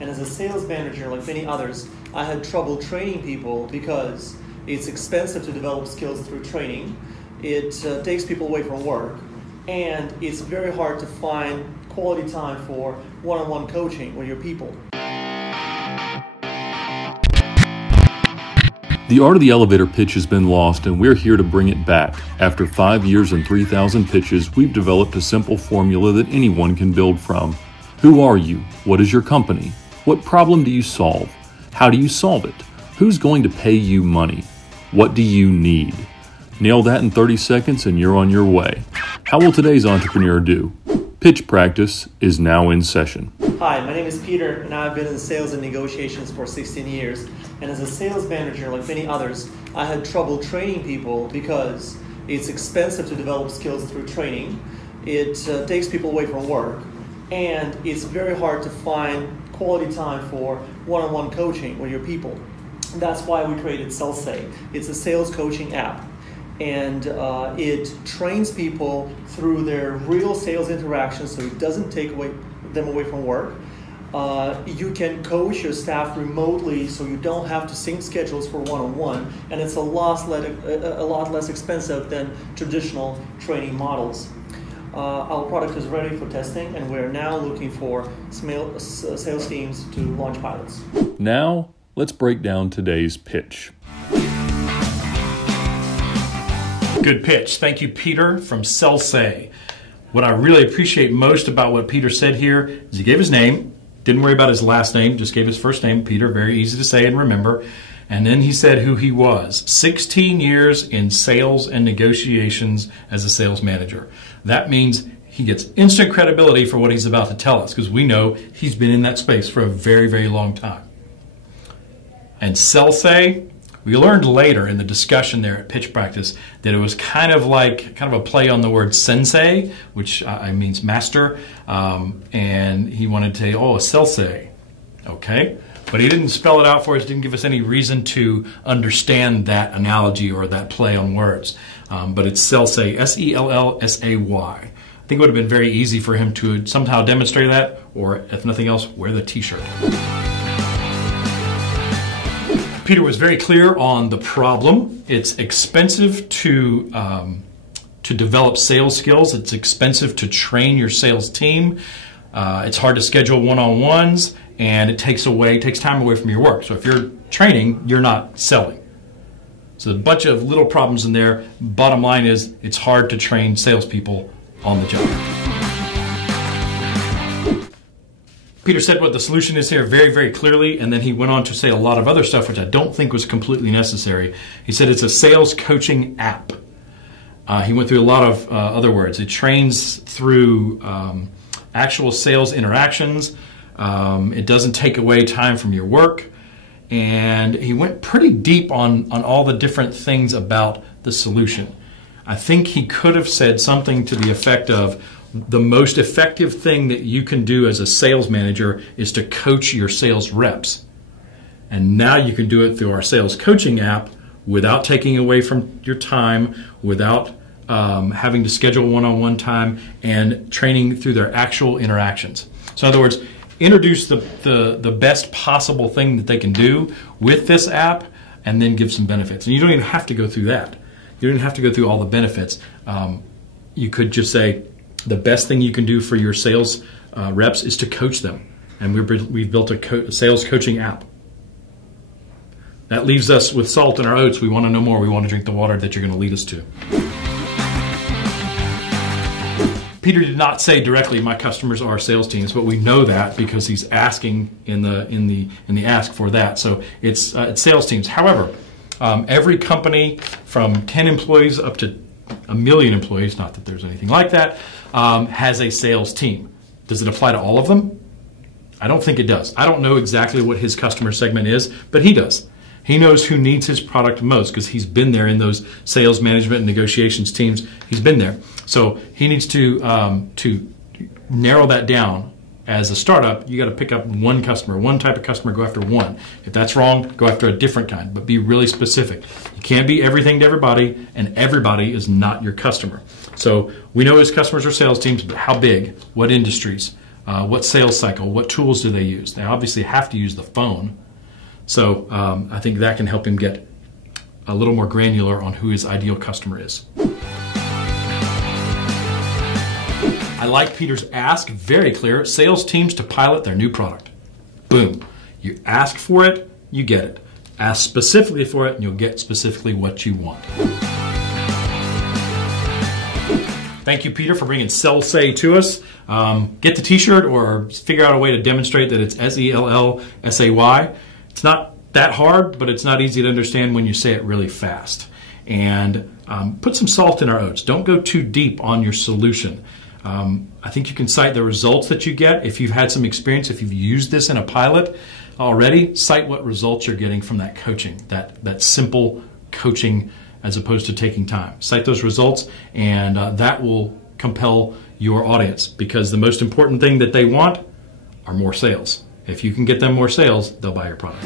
And as a sales manager, like many others, I had trouble training people because it's expensive to develop skills through training. It takes people away from work, and it's very hard to find quality time for one-on-one coaching with your people. The art of the elevator pitch has been lost, and we're here to bring it back. After 5 years and 3,000 pitches, we've developed a simple formula that anyone can build from. Who are you? What is your company? What problem do you solve? How do you solve it? Who's going to pay you money? What do you need? Nail that in 30 seconds and you're on your way. How will today's entrepreneur do? Pitch practice is now in session. Hi, my name is Peter, and I've been in sales and negotiations for 16 years. And as a sales manager, like many others, I had trouble training people because it's expensive to develop skills through training. It takes people away from work, and it's very hard to find quality time for one-on-one coaching with your people. That's why we created Selsay. It's a sales coaching app, and it trains people through their real sales interactions, so it doesn't take them away from work. You can coach your staff remotely, so you don't have to sync schedules for one-on-one, and it's a lot less expensive than traditional training models. Our product is ready for testing, and we're now looking for sales teams to launch pilots. Now, let's break down today's pitch. Good pitch. Thank you, Peter from Selsay. What I really appreciate most about what Peter said here is he gave his name, didn't worry about his last name, just gave his first name, Peter, very easy to say and remember. And then he said who he was. 16 years in sales and negotiations as a sales manager. That means he gets instant credibility for what he's about to tell us, because we know he's been in that space for a very, very long time. And Selsay, we learned later in the discussion there at pitch practice that it was kind of a play on the word sensei, which means master, and he wanted to say, oh, a Selsay, okay? But he didn't spell it out for us, didn't give us any reason to understand that analogy or that play on words. But it's Selsay, S-E-L-L-S-A-Y. I think it would have been very easy for him to somehow demonstrate that, or if nothing else, wear the t-shirt. Peter was very clear on the problem. It's expensive to develop sales skills. It's expensive to train your sales team. It's hard to schedule one-on-ones, and it takes time away from your work. So if you're training, you're not selling. So a bunch of little problems in there. Bottom line is it's hard to train salespeople on the job. Peter said what the solution is here very, very clearly, and then he went on to say a lot of other stuff which I don't think was completely necessary. He said it's a sales coaching app. He went through a lot of other words. It trains through actual sales interactions. It doesn't take away time from your work. And he went pretty deep on all the different things about the solution. I think he could have said something to the effect of, the most effective thing that you can do as a sales manager is to coach your sales reps. And now you can do it through our sales coaching app without taking away from your time, without having to schedule one-on-one time, and training through their actual interactions. So in other words, introduce the best possible thing that they can do with this app, and then give some benefits. And you don't even have to go through that. You don't even have to go through all the benefits. You could just say, the best thing you can do for your sales reps is to coach them. And we've built a sales coaching app. That leaves us with salt in our oats. We want to know more. We want to drink the water that you're going to lead us to. Peter did not say directly, my customers are sales teams, but we know that because he's asking in the ask for that. So it's sales teams. However, every company from 10 employees up to 1 million employees, not that there's anything like that, has a sales team. Does it apply to all of them? I don't think it does. I don't know exactly what his customer segment is, but he does. He knows who needs his product most because he's been there in those sales management and negotiations teams. He's been there. So he needs to narrow that down. As a startup, you got to pick up one customer, one type of customer, go after one. If that's wrong, go after a different kind, but be really specific. You can't be everything to everybody, and everybody is not your customer. So we know his customers are sales teams, but how big, what industries, What sales cycle? What tools do they use? They obviously have to use the phone. So I think that can help him get a little more granular on who his ideal customer is. I like Peter's ask, very clear. Sales teams to pilot their new product. Boom. You ask for it, you get it. Ask specifically for it, and you'll get specifically what you want. Thank you, Peter, for bringing Sell-Say to us. Get the t-shirt or figure out a way to demonstrate that it's S-E-L-L-S-A-Y. It's not that hard, but it's not easy to understand when you say it really fast. And put some salt in our oats. Don't go too deep on your solution. I think you can cite the results that you get. If you've had some experience, if you've used this in a pilot already, cite what results you're getting from that coaching, that simple coaching as opposed to taking time. Cite those results, and that will compel your audience, because the most important thing that they want are more sales. If you can get them more sales, they'll buy your product.